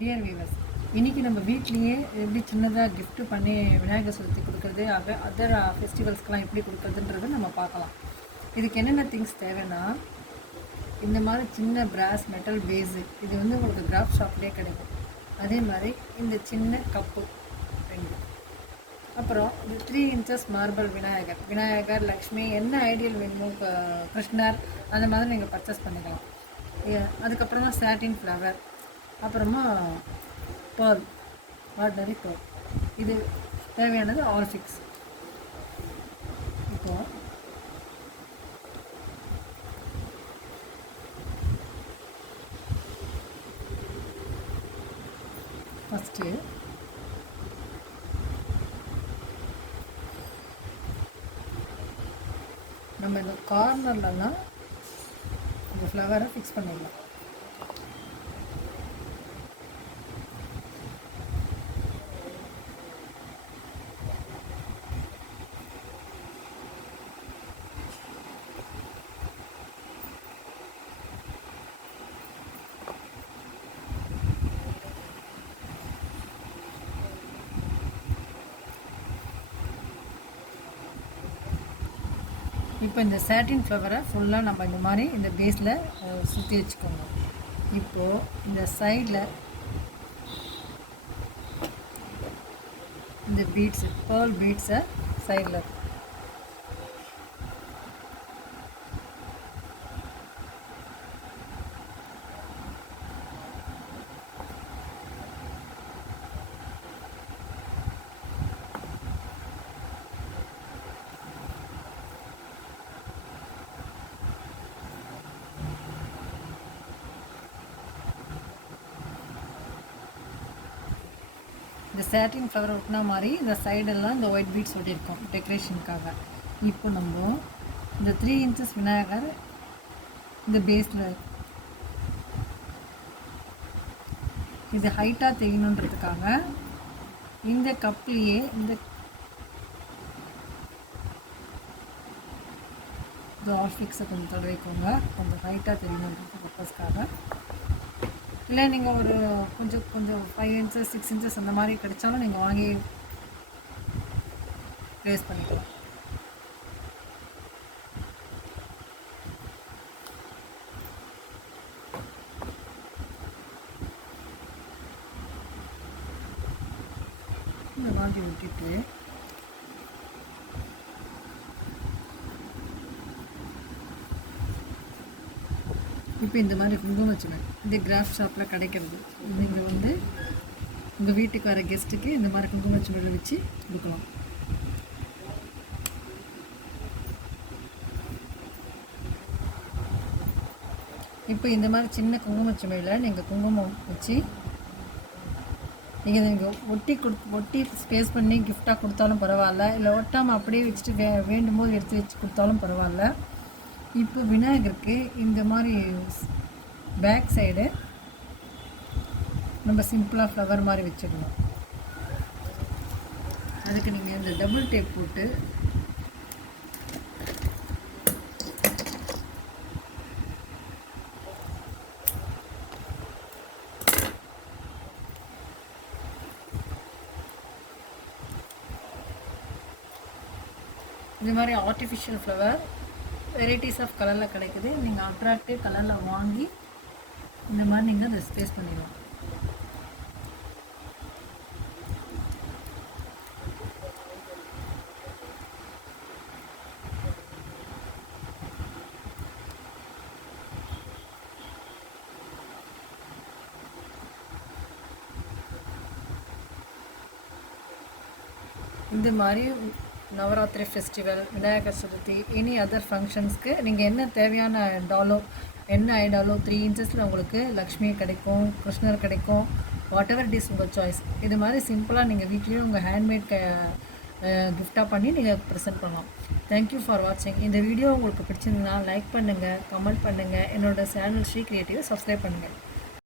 Dear viewers, இன்றைக்கி நம்ம வீட்லேயே எப்படி சின்னதாக கிஃப்ட் பண்ணி விநாயகர் சதுர்த்தி கொடுக்குறது, அதர் ஃபெஸ்டிவல்ஸ்க்கெலாம் எப்படி கொடுக்குறதுன்றதை நம்ம பார்க்கலாம். இதுக்கு என்னென்ன திங்ஸ் தேவைன்னா, இந்த மாதிரி சின்ன பிராஸ் மெட்டல் பேஸு, இது வந்து உங்களுக்கு கிராஃப்ட் ஷாப்லேயே கிடைக்கும். அதே மாதிரி இந்த சின்ன கப்பு 2, அப்புறம் இந்த 3 inches மார்பிள் விநாயகர், லக்ஷ்மி, என்ன ஐடியல் வேணுமோ, கிருஷ்ணர், அந்த மாதிரி நீங்கள் பர்ச்சேஸ் பண்ணிக்கலாம். அதுக்கப்புறம் தான் சாட்டின் ஃப்ளவர், அப்புறமா பேர்ல், ஆர்டினரி பேர்ல். இது தேவையானது allfix. இப்போது ஃபஸ்ட்டு நம்ம இந்த கார்னர்லலாம் இந்த ஃப்ளவரை ஃபிக்ஸ் பண்ணிடலாம். இப்போ இந்த சாட்டின் ஃப்ளவரை ஃபுல்லாக நம்ம இந்த மாதிரி இந்த பேஸில் சுற்றி வச்சுக்கோங்க. இப்போது இந்த சைடில் இந்த பீட்ஸு, பேர்ல் பீட்ஸை சைடில் இந்த சாட்டின் ஃப்ளவர் ஒட்டினா மாதிரி இந்த சைடெல்லாம் இந்த ஒயிட் பீட்ஸ் ஒட்டியிருக்கோம் டெக்கரேஷனுக்காக. இப்போ நம்ம இந்த 3 inches விநாயகர் இந்த பேஸில் இது ஹைட்டாக தெரியணுன்றதுக்காக இந்த கப்லேயே இந்த allfixை கொஞ்சம் தடவிக்கோங்க, கொஞ்சம் ஹைட்டாக தெரியணுன்றது பர்பஸ்க்காக. இல்லை நீங்கள் ஒரு கொஞ்சம் 5 inches 6 inches அந்த மாதிரி கிடைச்சாலும் நீங்கள் வாங்கி ப்ளேஸ் பண்ணிக்கலாம். இந்த மாதிரி விட்டுட்டு இப்போ இந்த மாதிரி குங்குமம் வச்சுவேன். இந்த கிராஃப்ட் ஷாப்பில் கிடைக்கிறது. நீங்கள் வந்து உங்கள் வீட்டுக்கு வர கெஸ்ட்டுக்கு இந்த மாதிரி குங்குமச்சுமையில் வச்சு கொடுக்கலாம். இப்போ இந்த மாதிரி சின்ன குங்குமச்சுமையில் நீங்கள் குங்குமம் வச்சு நீங்கள் ஒட்டி ஸ்பேஸ் பண்ணி கிஃப்டாக கொடுத்தாலும் பரவாயில்ல, இல்லை ஒட்டாமல் அப்படியே வச்சுட்டு வேண்டும் போது எடுத்து வச்சு கொடுத்தாலும் பரவாயில்ல. இப்போ விநாயகருக்கு இந்த மாதிரி பேக் சைடு நம்ம சிம்பிளாக ஃப்ளவர் மாதிரி வச்சுக்கணும். அதுக்கு நீங்கள் இந்த டபுள் டேப் போட்டு இந்த மாதிரி ஆர்டிஃபிஷியல் ஃப்ளவர் வெரைட்டிஸ் ஆஃப் கலரில் கிடைக்குது. நீங்கள் அட்ராக்டிவ் கலரில் வாங்கி இந்த மாதிரி நீங்கள் அதை ஸ்பேஸ் பண்ணிடலாம். இந்த மாதிரி Navaratri festival, Vinayagar Chaturthi, any other ஃபங்க்ஷன்ஸ்க்கு நீங்கள் என்ன தேவையான டாலோ, என்ன ஐடாலோ 3 inchesல உங்களுக்கு லக்ஷ்மி கிடைக்கும், கிருஷ்ணர் கிடைக்கும், வாட் எவர் இட் இஸ் உங்கள் சாய்ஸ். இது மாதிரி சிம்பிளாக நீங்கள் வீட்லேயும் உங்கள் ஹேண்ட்மேட் கிஃப்டாக பண்ணி நீங்கள் ப்ரெசென்ட் பண்ணலாம். தேங்க்யூ ஃபார் வாட்சிங். இந்த வீடியோ உங்களுக்கு பிடிச்சிருந்ததுன்னா லைக் பண்ணுங்கள், கமெண்ட் பண்ணுங்கள். என்னோடய சேனல் ஸ்ரீ கிரியேட்டிவை சப்ஸ்கிரைப் பண்ணுங்கள்.